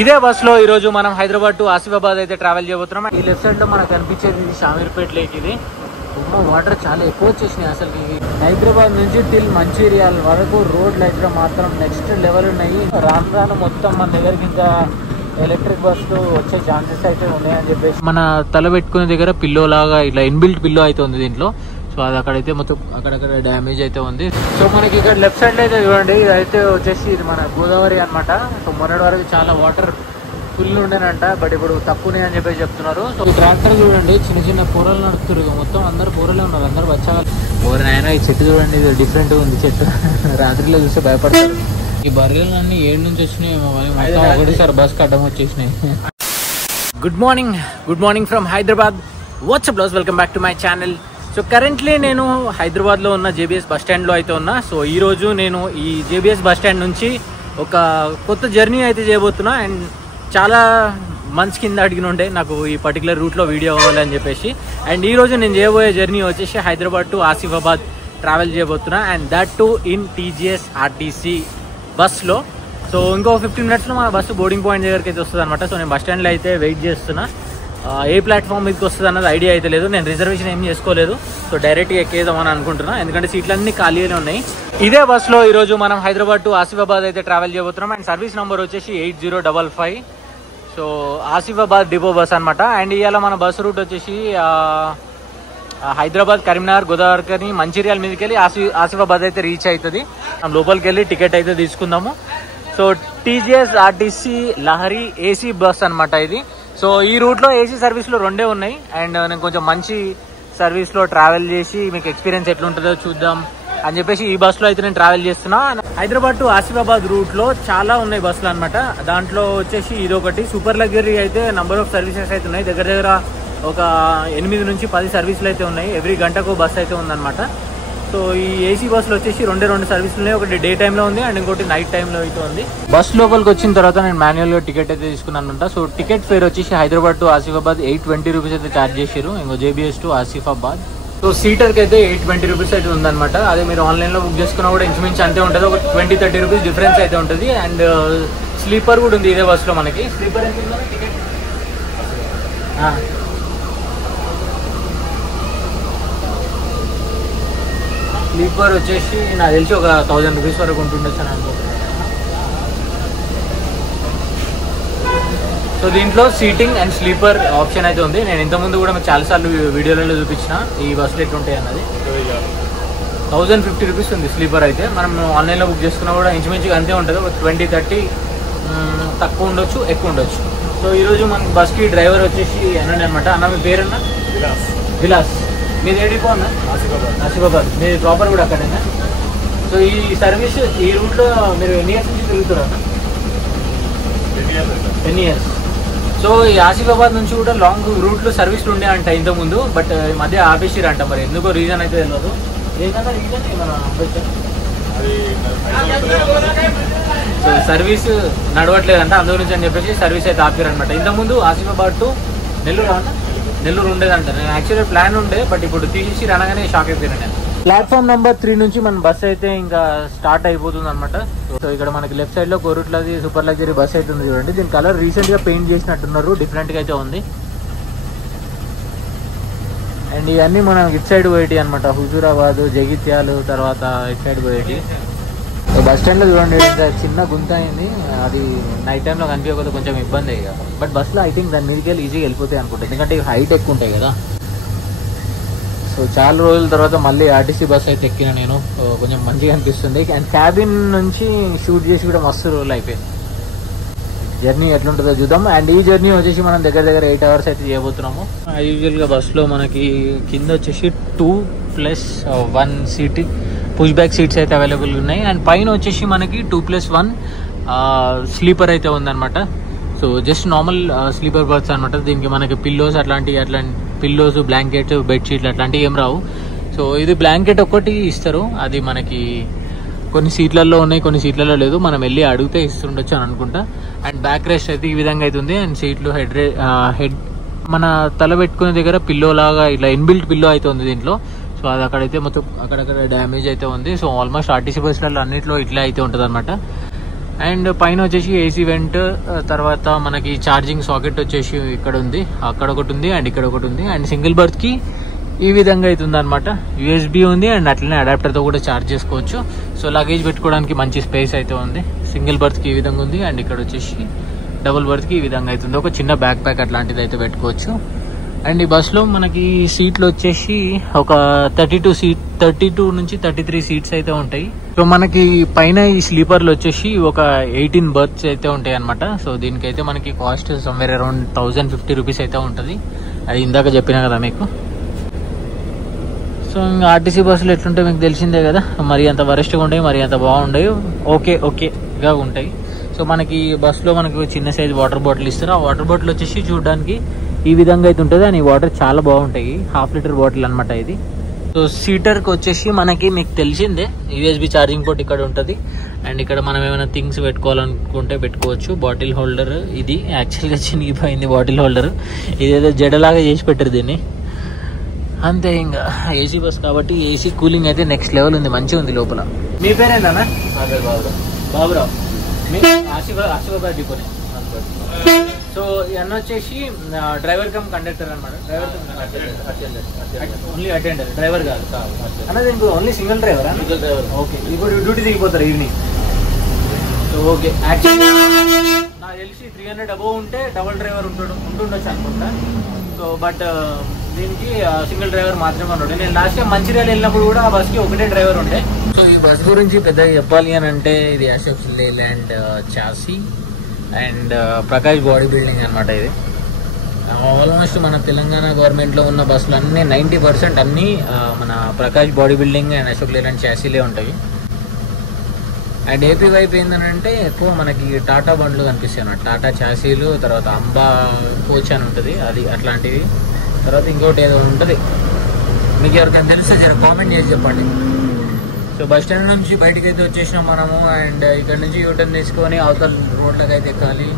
ఇదే బస్ లో ఈ రోజు మనం హైదరాబాద్ టు ఆసిఫాబాద్ అయితే ట్రావెల్ చేయబోతున్నాం. ఈ లెఫ్ట్ సైడ్ లో మనకు కనిపించేది ఇది షామీర్పేట్ లేక్. ఇది వాటర్ చాలా ఎక్కువ వచ్చేసినాయి అసలు. హైదరాబాద్ నుంచి టిల్ మంచిర్యాల వరకు రోడ్లు అయితే మాత్రం నెక్స్ట్ లెవెల్ ఉన్నాయి. రాను రాను మొత్తం మన దగ్గరికి ఇంకా ఎలక్ట్రిక్ బస్సు వచ్చే ఛాన్సెస్ అయితే ఉన్నాయని చెప్పేసి మన తల పెట్టుకునే దగ్గర పిల్లో లాగా ఇట్లా ఇన్బిల్ట్ పిల్లో అయితే ఉంది దీంట్లో. సో అది అక్కడైతే మొత్తం అక్కడక్కడ డ్యామేజ్ అయితే ఉంది. సో మనకి ఇక్కడ లెఫ్ట్ సైడ్ అయితే చూడండి, ఇదైతే వచ్చేసి ఇది మన గోదావరి అనమాట. సో మొన్నటి వరకు చాలా వాటర్ ఫుల్ ఉండేనంట, బట్ ఇప్పుడు తక్కువనే అని చెప్పేసి చెప్తున్నారు. సో ఈ ట్రాక్టర్ చూడండి, చిన్న చిన్న పూరలు నడుపుతారు, మొత్తం అందరు పూరలే ఉన్నారు, అందరు వచ్చాలి. ఓరినైనా ఈ చెట్టు చూడండి, ఇది డిఫరెంట్ ఉంది చెట్టు. రాత్రిలో చూస్తే భయపడతారు. ఈ బర్రెలు అన్ని ఏడు నుంచి వచ్చినాయి మొత్తం ఒకటేసారి బస్ అడ్డం వచ్చేసినాయి. Good morning from Hyderabad. What's up బ్లాస్, welcome back to my channel. So currently నేను హైదరాబాద్లో ఉన్న జేబీఎస్ బస్ స్టాండ్లో అయితే ఉన్నా. సో ఈరోజు నేను ఈ జేబీఎస్ బస్ స్టాండ్ నుంచి ఒక కొత్త జర్నీ అయితే చేయబోతున్నా. అండ్ చాలా మంత్స్ కింద అడిగిన ఉండే నాకు ఈ పర్టికులర్ రూట్లో వీడియో అవ్వాలని చెప్పేసి. అండ్ ఈరోజు నేను చేయబోయే జర్నీ వచ్చేసి హైదరాబాద్ టు ఆసిఫాబాద్ ట్రావెల్ చేయబోతున్నా. And that too in TGS RTC బస్లో. సో ఇంకో 15 minutesలో మన బస్సు బోర్డింగ్ పాయింట్ దగ్గరికి అయితే వస్తుంది అనమాట. సో నేను బస్ స్టాండ్లో అయితే వెయిట్ చేస్తున్నా. ఏ ప్లాట్ఫామ్ మీదకి వస్తుంది అన్నది ఐడియా అయితే లేదు, నేను రిజర్వేషన్ ఏం చేసుకోలేదు. సో డైరెక్ట్గా ఎక్కేద్దామని అనుకుంటున్నా, ఎందుకంటే సీట్లన్నీ ఖాళీగానే ఉన్నాయి. ఇదే బస్లో ఈరోజు మనం హైదరాబాద్ టు ఆసిఫాబాద్ అయితే ట్రావెల్ చేయబోతున్నాం. అండ్ సర్వీస్ నెంబర్ వచ్చేసి 8055. సో ఆసిఫాబాద్ డిపో బస్ అనమాట. అండ్ ఇవాళ మన బస్ రూట్ వచ్చేసి హైదరాబాద్, కరీంనగర్, గోదావరి, మంచిర్యాల మీదకి వెళ్ళి ఆసిఫాబాద్ అయితే రీచ్ అవుతుంది. మనం లోపలికి వెళ్ళి టికెట్ అయితే తీసుకుందాము. So TGS RTC Lahari AC bus అనమాట ఇది. సో ఈ రూట్లో ఏసీ సర్వీస్లో 2 ఉన్నాయి. అండ్ నేను కొంచెం మంచి సర్వీస్లో ట్రావెల్ చేసి మీకు ఎక్స్పీరియన్స్ ఎట్లుంటుందో చూద్దాం అని చెప్పేసి ఈ బస్సులో అయితే నేను ట్రావెల్ చేస్తున్నా. హైదరాబాద్ టు ఆసిఫాబాద్ రూట్లో చాలా ఉన్నాయి బస్సులు అనమాట. దాంట్లో వచ్చేసి ఇదొకటి సూపర్ లగ్జరీ అయితే నంబర్ ఆఫ్ సర్వీసెస్ అయితే ఉన్నాయి. దగ్గర ఒక 8 నుంచి 10 సర్వీసులు అయితే ఉన్నాయి. ఎవ్రీ గంటకు బస్ అయితే ఉందన్నమాట. సో ఈ ఏసీ బస్సులో వచ్చేసి 2 సర్వీసులు ఉన్నాయి. ఒకటి డే టైంలో ఉంది అండ్ ఇంకోటి నైట్ టైంలో అయితే ఉంది. బస్ లోపలికి వచ్చిన తర్వాత నేను మాన్యువల్గా టికెట్ అయితే తీసుకున్నానంట. సో టికెట్ ఫేర్ వచ్చేసి హైదరాబాద్ టు ఆసిఫాబాద్ 820 రూపీస్ అయితే ఛార్జ్ చేశారు. ఇంకో జేబీఎస్ టు ఆసిఫాబాద్. సో సీటర్కి అయితే 820 రూపీస్ అయితే ఉందన్నమాట. అదే మీరు ఆన్లైన్లో బుక్ చేసుకున్నా కూడా ఇంచుమించు అంతే ఉంటుంది. ఒక 20-30 రూపీస్ డిఫరెన్స్ అయితే ఉంటుంది. అండ్ స్లీపర్ కూడా ఉంది ఇదే బస్సులో మనకి. స్లీపర్ ఎంత ఉందో టికెట్ స్లీపర్ వచ్చేసి నాకు తెలిసి ఒక 1000 రూపీస్ వరకు ఉంటుండొచ్చు అని అనుకుంటున్నాను. సో దీంట్లో సీటింగ్ అండ్ స్లీపర్ ఆప్షన్ అయితే ఉంది. నేను ఇంతకుముందు కూడా మీకు చాలాసార్లు వీడియోలలో చూపించిన ఈ బస్సులు ఎట్లుంటాయి అన్నది. 1050 రూపీస్ ఉంది స్లీపర్ అయితే. మనం ఆన్లైన్లో బుక్ చేసుకున్నా కూడా ఇంచుమించుగా అంతే ఉంటుంది. ఒక 20-30 తక్కువ ఉండొచ్చు, ఎక్కువ ఉండొచ్చు. సో ఈరోజు మనకి బస్కి డ్రైవర్ వచ్చేసి అనండి అనమాట. అన్న మీ పేరన్నా? విలాస్. మీది ఏ డిపో అన్న? ఆసిఫాబాద్. మీది ప్రాపర్ కూడా అక్కడేనా? సో ఈ సర్వీస్ ఈ రూట్లో మీరు ఎన్ని ఇయర్స్ నుంచి తిరుగుతారు అన్న? 10 years. సో ఈ ఆసిఫాబాద్ నుంచి కూడా లాంగ్ రూట్లో సర్వీస్లు ఉండే అంట ఇంతకుముందు, బట్ ఈ మధ్య ఆపేసిరంట. మరి ఎందుకో రీజన్ అయితే తెలియదు. ఏంటన్నా రీజన్ ఏమన్నా ఆపేసా? సో సర్వీస్ నడవట్లేదంట, అందు గురించి అని చెప్పేసి సర్వీస్ అయితే ఆపారనమాట. ఇంతకుముందు ఆసిఫాబాద్ టు నెల్లూరు ఉండేదంట. నేను యాక్చువల్లీ ప్లాన్ ఉండే, బట్ ఇప్పుడు తీసి రానగానే షాక్ అయిపోయాను నేను. ప్లాట్ఫామ్ నెంబర్ 3 నుంచి మన బస్ అయితే ఇంకా స్టార్ట్ అయిపోతుంది అనమాట. సో ఇక్కడ మనకి లెఫ్ట్ సైడ్ లో కోరుట్లది సూపర్ లగ్జరీ బస్ అయితే ఉంది చూడండి. దీని కలర్ రీసెంట్ గా పెయింట్ చేసినట్టున్నారు, డిఫరెంట్ గా అయితే ఉంది. అండ్ ఇవన్నీ మనం ఇటు సైడ్ పోయేటి అనమాట. హుజూరాబాద్, జగిత్యాలు, తర్వాత ఇటు సైడ్ పోయేటి. బస్ స్టాండ్ లో చూడండి చిన్న గుంత అయింది, అది నైట్ టైంలో కనిపించకపోతే కొంచెం ఇబ్బంది ఇక. బట్ బస్సులో ఐ థింక్ దాని మీదకి వెళ్ళి ఈజీగా వెళ్ళిపోతాయి అనుకుంటా, ఎందుకంటే హైట్ ఎక్కువ ఉంటాయి కదా. సో చాలా రోజుల తర్వాత మళ్ళీ ఆర్టీసీ బస్ అయితే ఎక్కిన నేను, కొంచెం మంచిగా అనిపిస్తుంది. అండ్ క్యాబిన్ నుంచి షూట్ చేసి కూడా మస్తు రోజులు అయిపోయింది. జర్నీ ఎట్లుంటుందో చూద్దాం. అండ్ ఈ జర్నీ వచ్చేసి మనం దగ్గర 8 hours అయితే చేయబోతున్నాము. యూజువల్గా బస్సులో మనకి కింద వచ్చేసి 2+1 సీట్ పుష్ బ్యాక్ సీట్స్ అయితే అవైలబుల్ ఉన్నాయి. అండ్ పైన వచ్చేసి మనకి 2+1 స్లీపర్ అయితే ఉందన్నమాట. So just normal sleeper births అనమాట. దీనికి మనకి పిల్లోస్ అట్లాంటి పిల్లోస్, బ్లాంకెట్స్, బెడ్షీట్లు అట్లాంటివి ఏం రావు. సో ఇది బ్లాంకెట్ ఒక్కటి ఇస్తారు, అది మనకి కొన్ని సీట్లలో ఉన్నాయి, కొన్ని సీట్లలో లేదు. మనం వెళ్ళి అడిగితే ఇస్తుండొచ్చు అని అనుకుంటా. అండ్ బ్యాక్ రెస్ట్ అయితే ఈ విధంగా అవుతుంది. అండ్ సీట్లు హెడ్ మన తల పెట్టుకునే దగ్గర పిల్లో లాగా ఇట్లా ఇన్బిల్ట్ పిల్లో అయితే ఉంది దీంట్లో. సో అది అక్కడైతే మొత్తం అక్కడక్కడ డ్యామేజ్ అయితే ఉంది. సో ఆల్మోస్ట్ ఆర్టీసీ బస్సులలో అన్నింటిలో ఇట్లా అయితే ఉంటుంది అనమాట. అండ్ పైన వచ్చేసి ఏసీ వెంట్, తర్వాత మనకి ఛార్జింగ్ సాకెట్ వచ్చేసి ఇక్కడ ఉంది, అక్కడ ఒకటి ఉంది అండ్ ఇక్కడ ఒకటి ఉంది. అండ్ సింగిల్ బర్త్ కి ఈ విధంగా అయితే ఉందన్నమాట. యూఎస్బి ఉంది అండ్ అట్లనే అడాప్టర్ తో కూడా ఛార్జ్ చేసుకోవచ్చు. సో లగేజ్ పెట్టుకోవడానికి మంచి స్పేస్ అయితే ఉంది. సింగిల్ బర్త్ కి ఈ విధంగా ఉంది అండ్ ఇక్కడ వచ్చేసి డబుల్ బర్త్ కి ఈ విధంగా అవుతుంది. ఒక చిన్న బ్యాక్ ప్యాక్ అట్లాంటిది అయితే పెట్టుకోవచ్చు. అండ్ ఈ బస్ లో మనకి సీట్లు వచ్చేసి ఒక 32 నుంచి 33 సీట్స్ అయితే ఉంటాయి. సో మనకి పైన ఈ స్లీపర్లు వచ్చేసి ఒక 18 బర్త్స్ అయితే ఉంటాయి అనమాట. సో దీనికైతే మనకి కాస్ట్ సమ్వేర్ అరౌండ్ 1050 రూపీస్ అయితే ఉంటుంది. అది ఇందాక చెప్పినా కదా మీకు. సో ఇంకా ఆర్టీసీ బస్సులు ఎట్లుంటాయి మీకు తెలిసిందే కదా, మరి అంత వరెస్ట్గా ఉంటాయి, మరి అంత బాగుంటాయి, ఓకేగా ఉంటాయి. సో మనకి బస్సులో మనకు చిన్న సైజ్ వాటర్ బాటిల్ ఇస్తారు. ఆ వాటర్ బాటిల్ వచ్చేసి చూడడానికి ఈ విధంగా అయితే ఉంటుంది అండ్ ఈ వాటర్ చాలా బాగుంటాయి. 1/2 లీటర్ బాటిల్ అనమాట ఇది. సో సీటర్కి వచ్చేసి మనకి మీకు తెలిసిందే యూఎస్బి ఛార్జింగ్ పోర్ట్ ఇక్కడ ఉంటుంది. అండ్ ఇక్కడ మనం ఏమైనా థింగ్స్ పెట్టుకోవాలనుకుంటే పెట్టుకోవచ్చు. బాటిల్ హోల్డర్ ఇది యాక్చువల్గా చినిగిపోయింది బాటిల్ హోల్డర్, ఇదేదో జడలాగా చేసి పెట్టారు దీన్ని, అంతే. ఇంకా ఏసీ బస్ కాబట్టి ఏసీ కూలింగ్ అయితే నెక్స్ట్ లెవెల్ ఉంది, మంచిగా ఉంది లోపల. మీ పేరేందన్నా? బాబురావు. మీ ఆసిఫాబాద్ డిపోనే. సో ఇవన్నీ వచ్చేసి డ్రైవర్ కమ్ కండక్టర్ అనమాట. ఓన్లీ అటెండర్, డ్రైవర్ కాదు అన్నది. ఇంకో ఓన్లీ సింగిల్ డ్రైవర్. ఓకే, ఇప్పుడు డ్యూటీ దిగిపోతారు ఈవినింగ్. సో ఓకే, యాక్చువల్లీ నాకు తెలిసి 300 అబోవ్ ఉంటే డబుల్ డ్రైవర్ ఉంటుండొచ్చు అనుకుంటా. సో బట్ దీనికి సింగిల్ డ్రైవర్ మాత్రమే ఉన్నాడు. నేను లాస్ట్ టైం మంచిర్యాల వెళ్ళినప్పుడు కూడా ఆ బస్కి ఒకటే డ్రైవర్ ఉండే. సో ఈ బస్ గురించి పెద్దగా చెప్పాలి అని అంటే ఇది Ashok Leyland chassis and Prakash body building అనమాట. ఇది ఆల్మోస్ట్ మన తెలంగాణ గవర్నమెంట్లో ఉన్న బస్సులు అన్నీ 90% అన్నీ మన Prakash body building and Ashok Leyland చాసీలే ఉంటాయి. అండ్ ఏపీ వైపు ఏంటంటే ఎక్కువ మనకి టాటా బండ్లు కనిపిస్తాయి అన్నమాట. టాటా చాసీలు, తర్వాత అంబా కోచ్ అని ఉంటుంది, అది అట్లాంటివి. తర్వాత ఇంకోటి ఏదో ఉంటుంది, మీకు ఎవరికైనా తెలిస్తే జర కామెంట్ చేసి చెప్పండి. సో బస్ స్టాండ్ నుంచి బయటకు అయితే వచ్చేసినాం మనము. అండ్ ఇక్కడ నుంచి యూటర్న్ తీసుకొని అవతల రోడ్లకు అయితే ఎక్కాలి.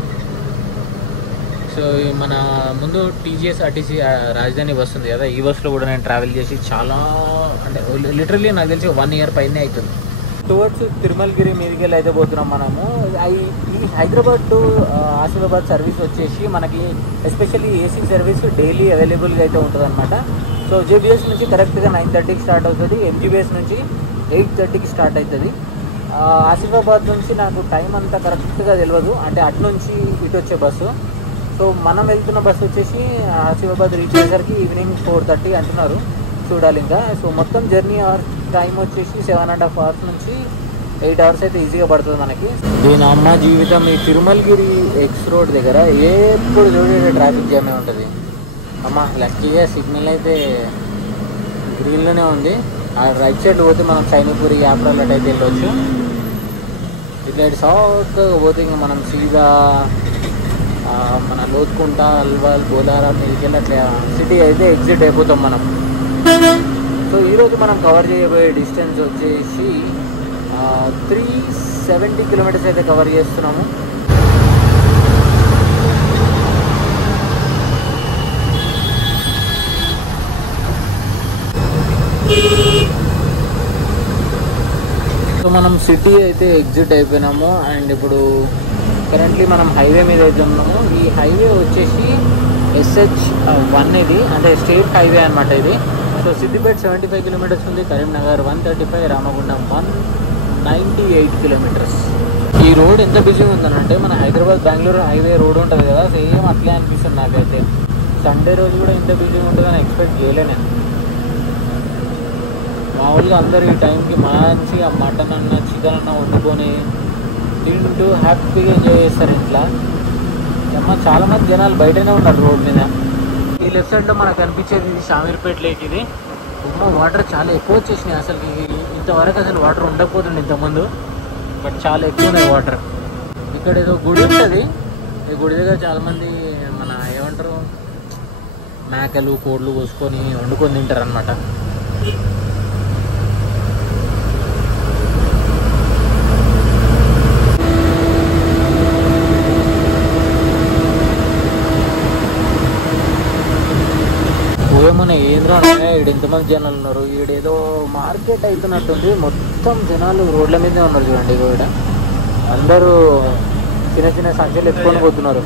సో మన ముందు టీజీఎస్ ఆర్టీసీ రాజధాని బస్ ఉంది కదా, ఈ బస్సులో కూడా నేను ట్రావెల్ చేసి చాలా అంటే లిటరల్లీ నాకు తెలిసి 1 year పైనే అవుతుంది. టువర్డ్స్ తిరుమలగిరి మీదకి అయితే పోతున్నాం మనము. ఈ హైదరాబాద్ టు ఆసిఫాబాద్ సర్వీస్ వచ్చేసి మనకి ఎస్పెషల్లీ ఏసీ సర్వీస్ డైలీ అవైలబుల్గా అయితే ఉంటుంది అనమాట. సో జేబీఎస్ నుంచి కరెక్ట్గా 9:30కి స్టార్ట్ అవుతుంది, ఎంజీబీఎస్ నుంచి 8:30కి స్టార్ట్ అవుతుంది. ఆసిఫాబాద్ నుంచి నాకు టైం అంతా కరెక్ట్గా తెలియదు, అంటే అటు నుంచి ఇటు వచ్చే బస్సు. సో మనం వెళ్తున్న బస్సు వచ్చేసి ఆసిఫాబాద్ రీచ్ అయ్యేసరికి ఈవినింగ్ 4:30 అంటున్నారు, చూడాలి ఇంకా. సో మొత్తం జర్నీ టైం వచ్చేసి 7.5 hours నుంచి 8 hours అయితే ఈజీగా పడుతుంది మనకి. దీని అమ్మ జీవితం ఈ తిరుమలగిరి ఎక్స్ రోడ్ దగ్గర ఎప్పుడు చూడే ట్రాఫిక్ జామే ఉంటుంది అమ్మ. లక్కీగా సిగ్నల్ అయితే గ్రీన్లోనే ఉంది. ఆ రైట్ సైడ్ పోతే మనం సైనిపూరి యాప్రాల్ అటు అయితే వెళ్ళవచ్చు. ఇట్లా షార్ట్ పోతే ఇంకా మనం సీదా మన లోతుకుంట, అల్వాల్, బోలారా మీదకెళ్ళి అట్లా సిటీ అయితే ఎగ్జిట్ అయిపోతాం మనం. సో ఈరోజు మనం కవర్ చేయబోయే డిస్టెన్స్ వచ్చేసి 370 kilometers అయితే కవర్ చేస్తున్నాము. సో మనం సిటీ అయితే ఎగ్జిట్ అయిపోయినాము. అండ్ ఇప్పుడు కరెంట్లీ మనం హైవే మీద అయితే ఉన్నాము. ఈ హైవే వచ్చేసి SH1 ఇది, అంటే స్టేట్ హైవే అనమాట ఇది. సో సిద్దిపేట 75 kilometers ఉంది, కరీంనగర్ 135, రామగుండం 198 kilometers. ఈ రోడ్ ఎంత బిజీగా ఉందనంటే మన హైదరాబాద్ బెంగళూరు హైవే రోడ్ ఉంటుంది కదా, సేమ్ అట్లే అనిపిస్తుంది నాకైతే. సండే రోజు కూడా ఇంత బిజీగా ఉంటుందని ఎక్స్పెక్ట్ చేయలే నేను. మామూలుగా అందరు ఈ టైంకి మంచిగా మటన్ అన్న చికెన్ అన్న వండుకొని తింటూ హ్యాపీగా ఎంజాయ్ చేస్తారు ఇంట్లో. చాలామంది జనాలు బయటనే ఉన్నారు రోడ్ మీద. ఈ లెఫ్ట్ సైడ్లో మనకు కనిపించేది ఇది షామీర్పేట లేక్. ఇది వాటర్ చాలా ఎక్కువ వచ్చేసినాయి. అసలు ఇంతవరకు అసలు వాటర్ ఉండకపోతుంది ఇంతకుముందు, బట్ చాలా ఎక్కువ ఉన్నాయి వాటర్. ఇక్కడ ఏదో గుడి ఉంటుంది, ఈ గుడి దగ్గర చాలామంది మన ఏమంటారు మేకలు, కోళ్ళు కోసుకొని వండుకొని తింటారు అనమాట. ఏమన్నా ఏంద్రా ఈడు ఎంతమంది జనాలు ఉన్నారు, ఈడేదో మార్కెట్ అవుతున్నట్టుంది. మొత్తం జనాలు రోడ్ల మీదే ఉన్నారు చూడండి. ఇక్కడ అందరూ చిన్న చిన్న సంచులు ఎత్తుకొని పోతున్నారు.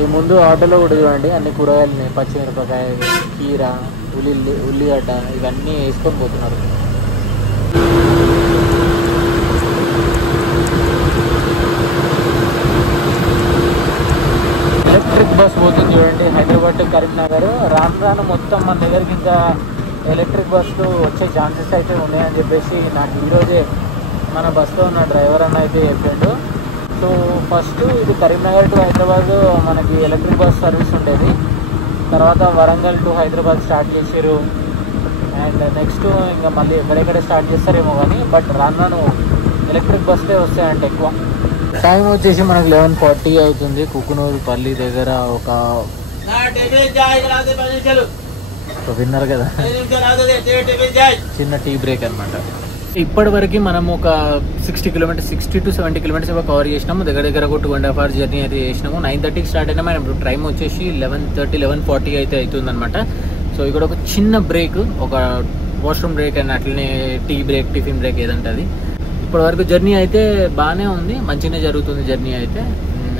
ఈ ముందు ఆటోలో కూడా చూడండి అన్ని కూరగాయలని, పచ్చిమిరపకాయ, కీర, ఉల్లిగడ్డ ఇవన్నీ వేసుకొని పోతున్నారు. ఎలక్ట్రిక్ బస్ పోతుంది చూడండి హైదరాబాద్ టు కరీంనగర్. రాను రాను మొత్తం మన దగ్గరికి ఇంకా ఎలక్ట్రిక్ బస్సులు వచ్చే ఛాన్సెస్ అయితే ఉన్నాయని చెప్పేసి నాకు ఈరోజే మన బస్సులో ఉన్న డ్రైవర్ అన్న అయితే చెప్పిండు. సో ఫస్ట్ ఇది కరీంనగర్ టు హైదరాబాద్ మనకి ఎలక్ట్రిక్ బస్ సర్వీస్ ఉండేది. తర్వాత వరంగల్ టు హైదరాబాద్ స్టార్ట్ చేసారు. అండ్ నెక్స్ట్ ఇంకా మళ్ళీ ఎక్కడెక్కడ స్టార్ట్ చేస్తారేమో కానీ బట్ రాను ఎలక్ట్రిక్ బస్సే వస్తాయంటే ఎక్కువ. టైం వచ్చేసి మనకు 11:40 అవుతుంది. కుకునూరు పల్లి దగ్గర ఒక విన్నర్ కదా చిన్న టీ బ్రేక్ అనమాట. ఇప్పటి వరకు మనం ఒక 60 to 70 కిలోమీటర్స్ కవర్ చేసినాము. దగ్గర ఒక 2.5 hours జర్నీ అయితే చేసినాము. 9:30కి స్టార్ట్ అయినా మనం ఇప్పుడు టైం వచ్చేసి 11:40 అయితే అవుతుంది అనమాట. సో ఇక్కడ ఒక చిన్న బ్రేక్, ఒక వాష్రూమ్ బ్రేక్ అండ్ అట్లనే టీ బ్రేక్, టిఫిన్ బ్రేక్ ఏదంటే అది. ఇప్పటి వరకు జర్నీ అయితే బాగానే ఉంది, మంచిగానే జరుగుతుంది జర్నీ అయితే.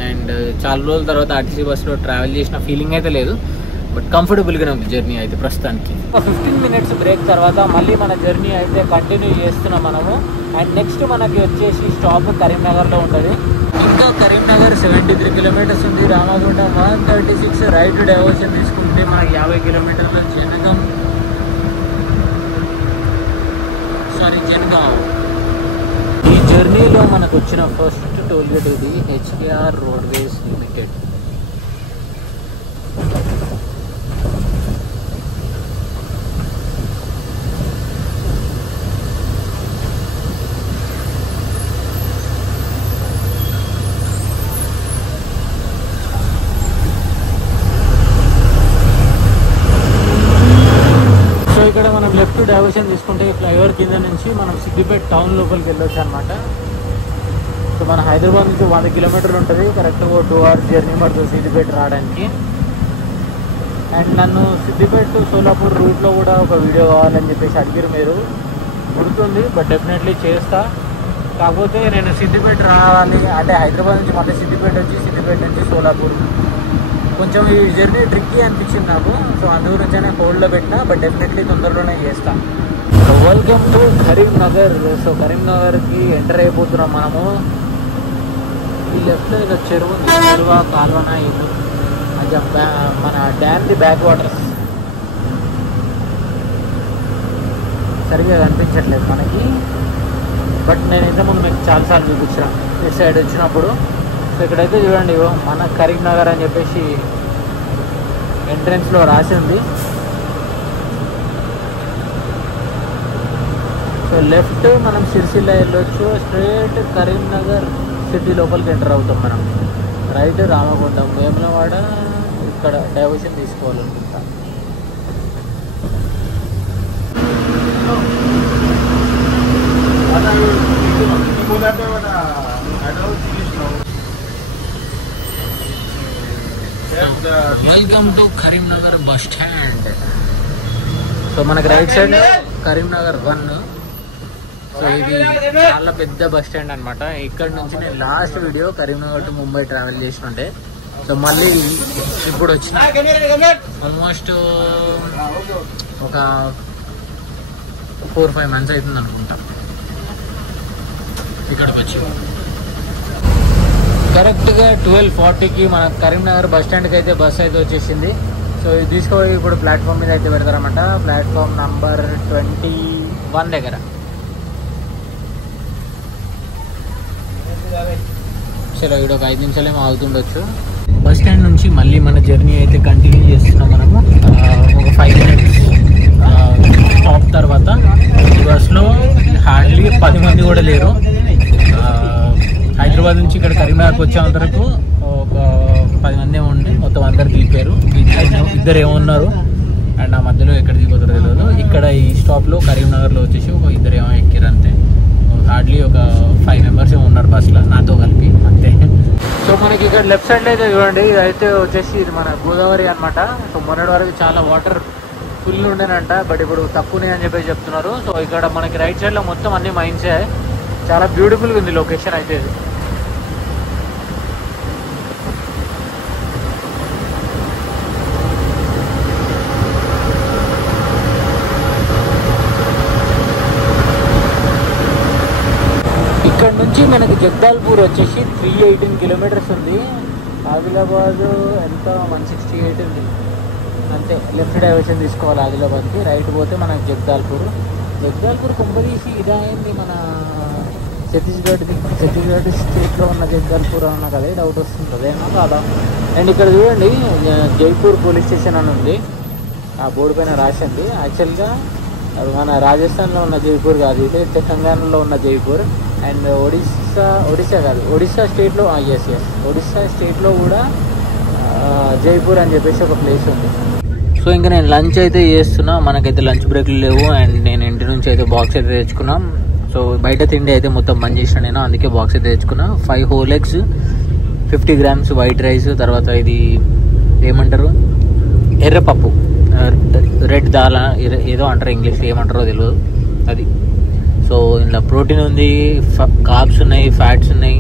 అండ్ చాలా రోజుల తర్వాత ఆర్టీసీ బస్సులో ట్రావెల్ చేసిన ఫీలింగ్ అయితే లేదు, బట్ కంఫర్టబుల్గానే ఉంది జర్నీ అయితే ప్రస్తుతానికి. 15 minutes బ్రేక్ తర్వాత మళ్ళీ మన జర్నీ అయితే కంటిన్యూ చేస్తున్నాం మనము. అండ్ నెక్స్ట్ మనకి వచ్చేసి స్టాప్ కరీంనగర్లో ఉంటుంది. ఇంకా కరీంనగర్ 73 kilometers ఉంది. రామగుండ 136 రైట్ డైవర్షన్ తీసుకుంటే మనకి 50 kilometers జనగాం. ఈ జర్నీలో మనకు వచ్చిన ఫస్ట్ టోల్ గేట్ ఇది HKR రోడ్వేస్ లిమిటెడ్. ఇక్కడ మనం లెఫ్ట్ డైవర్షన్ తీసుకుంటే ఫ్లైఓవర్ కింద నుంచి మనం సిద్దిపేట టౌన్ లోపలికి వెళ్ళొచ్చు అనమాట. సో మన హైదరాబాద్ నుంచి 100 kilometers ఉంటుంది. కరెక్ట్గా 2 hours జర్నీ పడుతుంది సిద్దిపేట రావడానికి. అండ్ నన్ను సిద్దిపేట టు సోలాపూర్ రూట్లో కూడా ఒక వీడియో కావాలని చెప్పేసి అడిగారు మీరు, గుర్తుంది. బట్ డెఫినెట్లీ చేస్తా. కాకపోతే నేను సిద్దిపేట రావాలి అంటే హైదరాబాద్ నుంచి మళ్ళీ సిద్దిపేట వచ్చి సిద్దిపేట నుంచి సోలాపూర్ కొంచెం ఈ జర్నీ ట్రిక్కీ అనిపించింది నాకు. సో అందు గురించే హోల్డ్లో పెట్టినా, బట్ డెఫినెట్లీ తొందరలోనే చేస్తాను. Welcome to Karimnagar. సో కరీంనగర్కి ఎంటర్ అయిపోతున్నాం మనము. ఈ లెఫ్ట్లో ఇలా చెరువు ఉంది, కాల్వన ఇల్లు అది మన డ్యామ్ది బ్యాక్ వాటర్స్ సరిగ్గా కనిపించట్లేదు మనకి, బట్ నేను ఇంతకుముందు మీకు చాలాసార్లు చూపించాను ఇటు సైడ్ వచ్చినప్పుడు. సో ఇక్కడైతే చూడండి మన కరీంనగర్ అని చెప్పేసి ఎంట్రన్స్లో రాసి ఉంది. సో లెఫ్ట్ మనం సిరిసిల్ల వెళ్ళొచ్చు, స్ట్రైట్ కరీంనగర్ సిటీ లోపలికి ఎంటర్ అవుతాం మనం. రైట్ రామగుండం, వేములవాడ ఇక్కడ డైవర్షన్ తీసుకోవాలనుకుంటా. Welcome to Karimnagar bus stand. So మనకి రైట్ సైడ్ కరీంనగర్ 1. సో ఇది చాలా పెద్ద బస్ స్టాండ్ అనమాట. ఇక్కడ నుంచి నేను last video Karimnagar to Mumbai travel చేసినట్టే. సో మళ్ళీ ఇప్పుడు వచ్చిన ఆల్మోస్ట్ ఒక 4-5 months అవుతుంది అనుకుంటా ఇక్కడికి వచ్చి. కరెక్ట్గా 12:40కి మన కరీంనగర్ బస్ స్టాండ్కి అయితే బస్ అయితే వచ్చేసింది. సో ఇది తీసుకుపోయి ఇప్పుడు ప్లాట్ఫామ్ మీద అయితే పెడతారన్నమాట. ప్లాట్ఫామ్ నంబర్ 21 దగ్గర. చలో ఇక్కడ ఒక 5 నిమిషాలేమో ఆగుతుండొచ్చు. బస్ స్టాండ్ నుంచి మళ్ళీ మన జర్నీ అయితే కంటిన్యూ చేస్తున్నాం మనము. ఒక 5 minutes స్టాప్ తర్వాత ఈ బస్లో హార్డ్లీ 10 మంది కూడా లేరు. హైదరాబాద్ నుంచి ఇక్కడ కరీంనగర్కి వచ్చేంత వరకు ఒక 10 మంది ఉండి మొత్తం అందరు దిగిపోయారు. ఇద్దరు ఏమన్నారు అండ్ ఆ మధ్యలో ఎక్కడ దిగిపోతారో తెలియదు. ఇక్కడ ఈ స్టాప్లో కరీంనగర్లో వచ్చేసి ఒక ఇద్దరు ఏమో ఎక్కారు అంతే. హార్డ్లీ ఒక 5 members ఏమో ఉన్నారు బస్సులో నాతో కలిపి అంతే. సో మనకి ఇక్కడ లెఫ్ట్ సైడ్లో అయితే చూడండి, ఇదైతే వచ్చేసి ఇది మన గోదావరి అనమాట. సో మొన్నటి వరకు చాలా వాటర్ ఫుల్ ఉండేనంట, బట్ ఇప్పుడు తక్కువనే అని చెప్పేసి చెప్తున్నారు. సో ఇక్కడ మనకి రైట్ సైడ్లో మొత్తం అన్ని మైన్సే. చాలా బ్యూటిఫుల్గా ఉంది లొకేషన్ అయితే ఇది. ఇక్కడ నుంచి మనకి జగదాల్పూర్ వచ్చేసి 318 కిలోమీటర్స్ ఉంది. ఆదిలాబాద్ ఎంత 168 ఉంది అంతే. లెఫ్ట్ డైవర్షన్ తీసుకోవాలి ఆదిలాబాద్కి. రైట్ పోతే మనకి జగదాల్పూర్ కుంభదీసి ఇదైంది మన ఛత్తీస్గఢ్ స్టేట్లో ఉన్న జగదాల్పూర్ అన్న కదా, డౌట్ వస్తుంది అదేనా కాదా. అండ్ ఇక్కడ చూడండి జైపూర్ పోలీస్ స్టేషన్ అని ఉంది, ఆ బోర్డు పైన రాసింది. యాక్చువల్గా మన రాజస్థాన్లో ఉన్న జైపూర్ కాదు, ఇది తెలంగాణలో ఉన్న జైపూర్. అండ్ ఒడిస్సా స్టేట్లో ఒడిస్సా స్టేట్లో కూడా జైపూర్ అని చెప్పేసి ఒక ప్లేస్ ఉంది. సో ఇంకా నేను లంచ్ అయితే చేస్తున్నా, మనకైతే లంచ్ బ్రేక్లు లేవు. అండ్ నేను ఇంటి నుంచి అయితే బాక్స్ అయితే తెచ్చుకున్నాం. సో బయట తిండి అయితే మొత్తం బంద్ చేసిన నేను, అందుకే బాక్స్ అయితే తెచ్చుకున్నా. 5 whole eggs, 50 grams white rice, తర్వాత ఇది ఏమంటారు ఎర్రపప్పు, రెడ్ దాల్ ఏదో అంటారు ఇంగ్లీష్లో, ఏమంటారో తెలియదు అది. సో ఇందులో ప్రోటీన్ ఉంది, కార్బ్స్ ఉన్నాయి, ఫ్యాట్స్ ఉన్నాయి,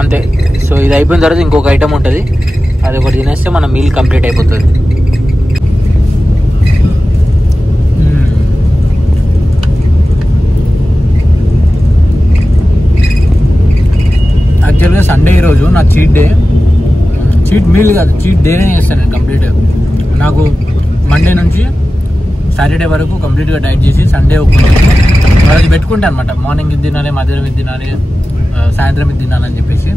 అంతే. సో ఇది అయిపోయిన తర్వాత ఇంకొక ఐటమ్ ఉంటుంది, అది ఒకటి తినేస్తే మన మీల్ కంప్లీట్ అయిపోతుంది. యాక్చువల్గా సండే ఈరోజు నా చీట్ మీల్ కాదు, చీట్ డేనే చేస్తాను నేను కంప్లీట్గా. నాకు మండే నుంచి సాటర్డే వరకు కంప్లీట్గా డైట్ చేసి సండే ఒక రోజు పెట్టుకుంటాను అనమాట. మార్నింగ్ ఇది తినాలి, మధ్యాహ్నం ఇది తినాలి, సాయంత్రం ఇది తినాలని చెప్పేసి.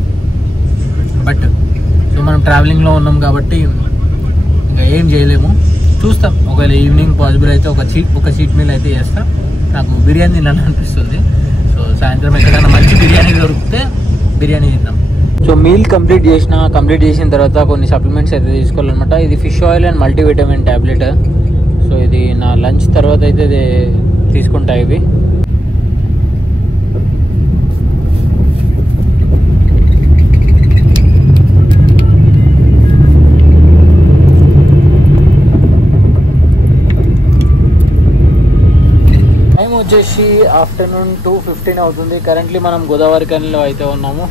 బట్ సో మనం ట్రావెలింగ్లో ఉన్నాం కాబట్టి ఇంకా ఏం చేయలేము, చూస్తాం. ఒకవేళ ఈవినింగ్ పాసిబుల్ అయితే ఒక చీట్ మీల్ అయితే చేస్తాం. నాకు బిర్యానీ తినాలనిపిస్తుంది. సో సాయంత్రం ఎక్కడైనా మంచి బిర్యానీ దొరికితే బిర్యానీ తిందాం. సో మీల్ కంప్లీట్ చేసిన తర్వాత కొన్ని సప్లిమెంట్స్ అయితే తీసుకోవాలన్నమాట. ఇది fish oil and multivitamin tablet. So ఇది నా లంచ్ తర్వాత అయితే ఇది తీసుకుంటా. ఇవి టైం వచ్చేసి ఆఫ్టర్నూన్ 2:15 అవుతుంది. కరెంట్లీ మనం గోదావరి ఖనిలో అయితే ఉన్నాము.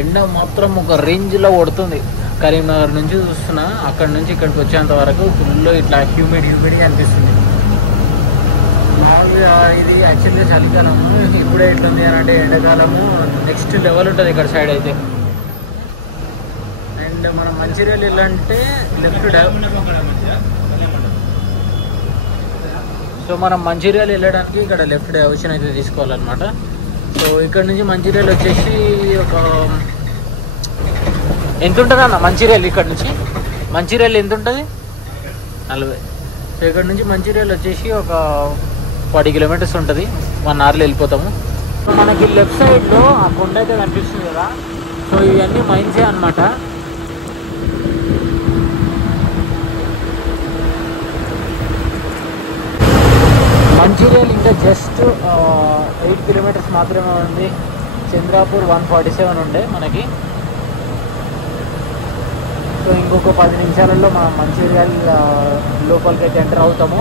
ఎండ మాత్రం ఒక రేంజ్లో కొడుతుంది. కరీంనగర్ నుంచి చూస్తున్నా, అక్కడ నుంచి ఇక్కడికి వచ్చేంత వరకు ఫుల్ ఇట్లా హ్యూమిడిటీ అనిపిస్తుంది. మామూలుగా ఇది యాక్చువల్గా చలికాలము, ఇప్పుడే ఎట్లుంది అని అంటే ఎండాకాలము నెక్స్ట్ లెవెల్ ఉంటుంది ఇక్కడ సైడ్ అయితే. అండ్ మనం మంచిర్యాల వెళ్ళాలంటే మనం మంచిర్యాల వెళ్ళడానికి ఇక్కడ లెఫ్ట్ డైవర్షన్ అయితే తీసుకోవాలన్నమాట. సో ఇక్కడ నుంచి మంచిర్యాల వచ్చేసి ఒక ఎంత ఉంటుంది అన్న మంచిర్యాల, ఇక్కడ నుంచి మంచిర్యాల ఎంత ఉంటుంది 40. సో ఇక్కడ నుంచి మంచిర్యాల వచ్చేసి ఒక 40 kilometers ఉంటుంది. 1 hourలో వెళ్ళిపోతాము. సో మనకి లెఫ్ట్ సైడ్లో ఆ కొండ అయితే కనిపిస్తుంది కదా, సో ఇవన్నీ మైన్సే అనమాట. మంచిర్యాల ఇంకా జస్ట్ 8 kilometers మాత్రమే ఉంది. చంద్రాపూర్ 147 ఉండే మనకి. సో ఇంకొక 10 నిమిషాలలో మనం మంచిర్యాల లోపలికి అయితే ఎంటర్ అవుతాము.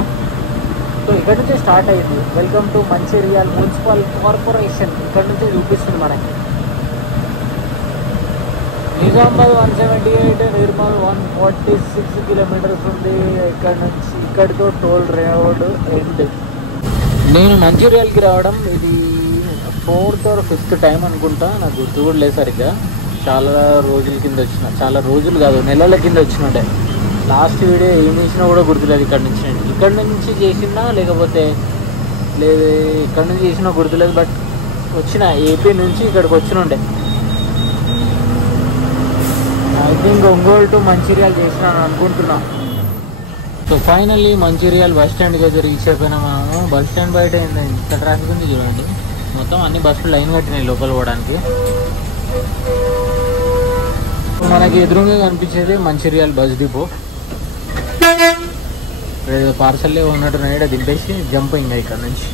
సో ఇక్కడ నుంచి స్టార్ట్ అయ్యింది. Welcome to Mancherial municipal corporation, ఇక్కడ నుంచి చూపిస్తుంది మనకి. నిజామాబాద్ 178, నిర్మల్ 146 kilometers ఉంది. ఇక్కడ నుంచి ఇక్కడితో టోల్ రోడ్ ఎండ్. నేను మంచిర్యాలకి రావడం ఇది 4th or 5th టైం అనుకుంటా, నాకు గుర్తు కూడా లేదు సరిగ్గా. చాలా రోజుల కింద వచ్చిన, చాలా రోజులు కాదు నెలల కింద వచ్చినుండే. లాస్ట్ వీడియో ఏం చేసినా కూడా గుర్తులేదు. ఇక్కడ నుంచి చేసినా లేకపోతే లేదు, ఇక్కడ నుంచి చేసినా గుర్తులేదు. బట్ వచ్చిన ఏపీ నుంచి ఇక్కడికి వచ్చినుండే. I think Ongole to Mancherial చేసినాను అనుకుంటున్నా. సో ఫైనల్లీ మంచిర్యాల బస్ స్టాండ్కి అయితే రీచ్ అయిపోయినా. మనము బస్ స్టాండ్ బయట ఇంత ట్రాఫిక్ ఉంది చూడండి. మొత్తం అన్ని బస్సులు లైన్ కట్టినాయి లోపల పోవడానికి. మనకి ఎదురుగా కనిపించేది మంచిర్యాల బస్ డిపో. పార్సల్లే ఉన్నట్టున్నాయి, దింపేసి జంప్ ఇంకా ఇక్కడ నుంచి.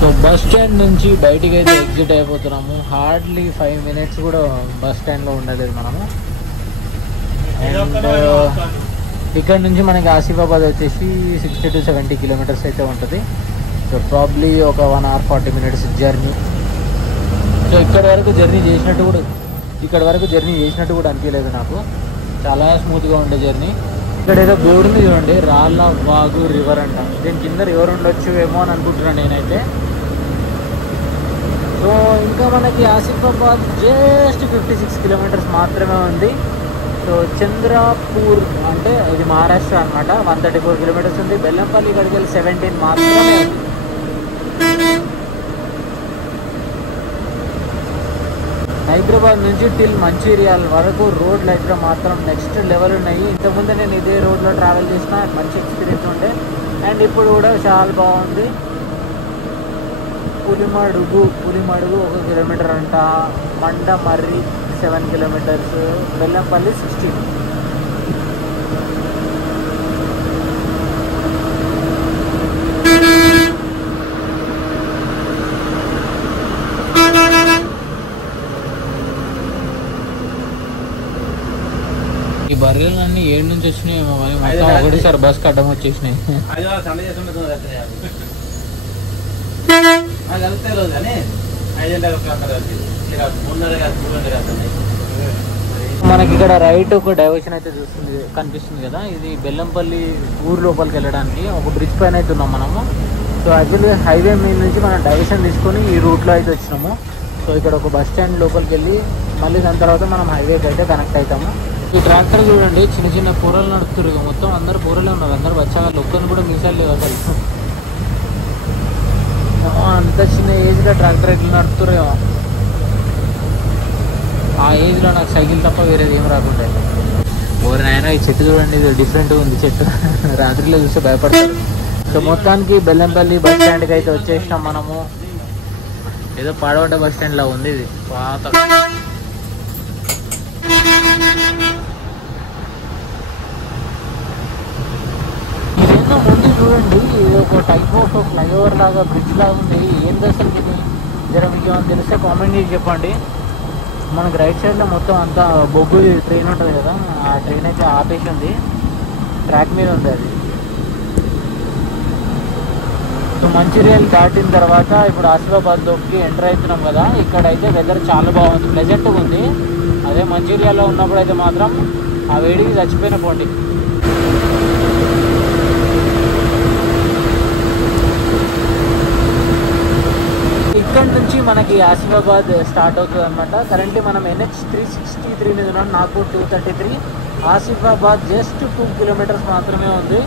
సో బస్ స్టాండ్ నుంచి బయటికి అయితే ఎగ్జిట్ అయిపోతున్నాము. హార్డ్లీ 5 minutes కూడా బస్ స్టాండ్లో ఉండలేదు మనము. అండ్ ఇక్కడ నుంచి మనకి ఆసిఫాబాద్ వచ్చేసి 60 to 70 kilometers అయితే ఉంటుంది. సో ప్రాబ్లీ ఒక 1 hour 40 minutes జర్నీ. సో ఇక్కడ వరకు జర్నీ చేసినట్టు కూడా అనిపించలేదు నాకు. చాలా స్మూత్గా ఉండే జర్నీ. ఇక్కడ ఏదో బోర్డు ఉంది చూడండి, రాళ్ళ వాగు రివర్ అంట. దీని కింద రివర్ ఉండొచ్చు ఏమో అని అనుకుంటున్నాను నేనైతే. సో ఇంకా మనకి ఆసిఫాబాద్ జస్ట్ 56 kilometers మాత్రమే ఉంది. సో చంద్రపూర్ అంటే ఇది మహారాష్ట్ర అనమాట, 134 kilometers ఉంది. బెల్లంపల్లి ఇక్కడికి వెళ్ళి 17 మాత్రమే ఉంది. హైదరాబాద్ నుంచి టిల్ మంచిర్యాల వరకు రోడ్లు అయితే మాత్రం నెక్స్ట్ లెవెల్ ఉన్నాయి. ఇంతకుముందు నేను ఇదే రోడ్లో ట్రావెల్ చేసిన, మంచి ఎక్స్పీరియన్స్ ఉండే. అండ్ ఇప్పుడు కూడా చాలా బాగుంది. పులిమడుగు 1 kilometer అంట, మండమర్రి 7 kilometers, బెల్లంపల్లి 16. ఈ బర్రెలన్నీ ఏడు నుంచి వచ్చినాయేమో, ఒకటిసారి బస్కి అడ్డం వచ్చేసినాయి. మనకి ఇక్కడ రైట్ ఒక డైవర్షన్ అయితే కనిపిస్తుంది కదా, ఇది బెల్లంపల్లి ఊరు లోపలికి వెళ్ళడానికి ఒక బ్రిడ్జ్ పైన అయితే ఉన్నాం మనము. సో యాక్చువల్లీ హైవే మీద నుంచి మనం డైవర్షన్ తీసుకొని ఈ రూట్లో అయితే వచ్చినాము. సో ఇక్కడ ఒక బస్ స్టాండ్ లోపలికి వెళ్ళి మళ్ళీ దాని తర్వాత మనం హైవేకి అయితే కనెక్ట్ అవుతాము. ఈ ట్రాక్టర్ చూడండి, చిన్న చిన్న పూరలు నడుపుతారు. మొత్తం అందరు పూరలే ఉన్నారు, అందరు వచ్చాక ఒక్కరిని కూడా మిసాలు లేవు అసలు. అంత చిన్న ఏజ్లో ట్రాక్టర్ ఎట్లా నడుపుతారేమో. ఆ ఏజ్లో నాకు సైకిల్ తప్ప వేరేది ఏం రాకుండా. ఎవరినైనా ఈ చెట్టు చూడండి, ఇది డిఫరెంట్గా ఉంది చెట్టు. రాత్రిలో చూస్తే భయపడతారు. సో మొత్తానికి బెల్లంపల్లి బస్ స్టాండ్కి అయితే వచ్చేసినాం మనము. ఏదో పాడబడ్డ బస్ స్టాండ్ లా ఉంది ఇది, పాత. ఇదేందో ముందు చూడండి, ఇది ఒక టైప్ ఆఫ్ ఫ్లైఓవర్ లాగా, బ్రిడ్జ్ లాగా ఉంది. ఏంది అసలు ఇది? జర మీకు ఏమైనా తెలిస్తే కామెంట్ చేసి చెప్పండి. మనకు రైట్ సైడ్లో మొత్తం అంతా బొగ్గు ట్రైన్ ఉంటుంది కదా, ఆ ట్రైన్ అయితే ఆపేసి ఉంది, ట్రాక్ మీద ఉంది అది. సో మంచిర్యాల దాటిన తర్వాత ఇప్పుడు ఆసిఫాబాద్లోకి ఎంటర్ అవుతున్నాం కదా. ఇక్కడైతే వెదర్ చాలా బాగుంది, ప్లెజెంట్గా ఉంది. అదే మంచిర్యాలలో ఉన్నప్పుడు అయితే మాత్రం ఆ వేడికి చచ్చిపోయిన పోండి. ఇక్కడ నుంచి మనకి ఆసిఫాబాద్ స్టార్ట్ అవుతుంది అనమాట. కరెంట్లీ మనం NH 363 మీద ఉన్నాం, నాగపూర్ 233. ఆసిఫాబాద్ జస్ట్ 2 kilometers మాత్రమే ఉంది.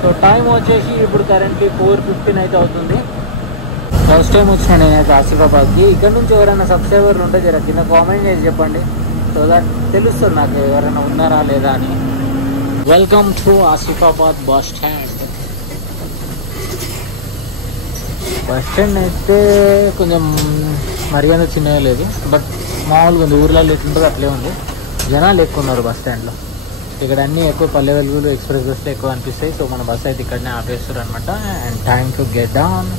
సో టైం వచ్చేసి ఇప్పుడు కరెంట్లీ 4:15 అయితే అవుతుంది. ఫస్ట్ టైం వచ్చిన నేనైతే ఆసిఫాబాద్కి. ఇక్కడ నుంచి ఎవరైనా సబ్స్క్రైబర్లు ఉంటే జర కింద కామెంట్ చేసి చెప్పండి, సో దట్ తెలుస్తుంది నాకు ఎవరైనా ఉన్నారా లేదా అని. Welcome to Asifabad bus stand. Bus stand అయితే కొంచెం మరీ అంత చిన్నగా లేదు, బట్ మామూలుగా ఉంది. ఊర్లలో ఎట్లుంటుందో అట్లే ఉంది. జనాలు ఎక్కువ ఉన్నారు బస్ స్టాండ్లో. ఇక్కడ అన్నీ ఎక్కువ పల్లె వెలుగులు, ఎక్స్ప్రెస్ బస్సులు ఎక్కువ అనిపిస్తాయి. సో మన బస్సు అయితే ఇక్కడనే ఆపేస్తారు అనమాట. And time to get down.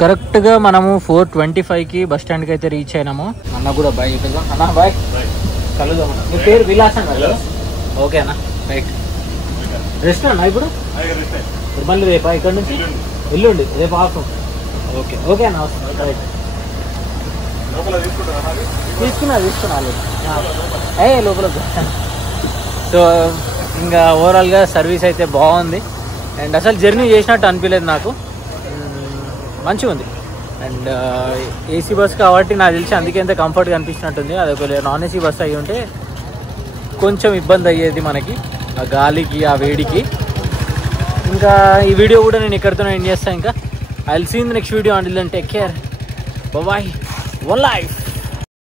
కరెక్ట్గా మనము 4:25కి బస్ స్టాండ్కి అయితే రీచ్ అయినాము. అన్న కూడా బాయ్ చెప్పేద్దాం. అన్న బాయ్, కలుద్దాం. మీ పేరు విలాసం కదా? ఓకే అన్న, రైట్. రెస్ట్ అన్న ఇప్పుడు మళ్ళీ రేపా ఇక్కడ నుంచి? ఎల్లుండి రేపు ఆఫ్. ఓకే ఓకే అన్న, రైట్. తీసుకున్నా లోపల. సో ఇంకా ఓవరాల్గా సర్వీస్ అయితే బాగుంది. అండ్ అసలు జర్నీ చేసినట్టు అనిపించలేదు నాకు, మంచిగా ఉంది. అండ్ ఏసీ బస్ కాబట్టి నాకు తెలిసి అందుకే ఎంత కంఫర్ట్గా అనిపిస్తున్నట్టుంది. అది ఒక నాన్ ఏసీ బస్ అయ్యి ఉంటే కొంచెం ఇబ్బంది అయ్యేది మనకి, ఆ గాలికి ఆ వేడికి. ఇంకా ఈ వీడియో కూడా నేను ఇక్కడితో ఎండ్ చేస్తాను. ఇంకా I will see in the next video. Until then take care, bye bye, one life.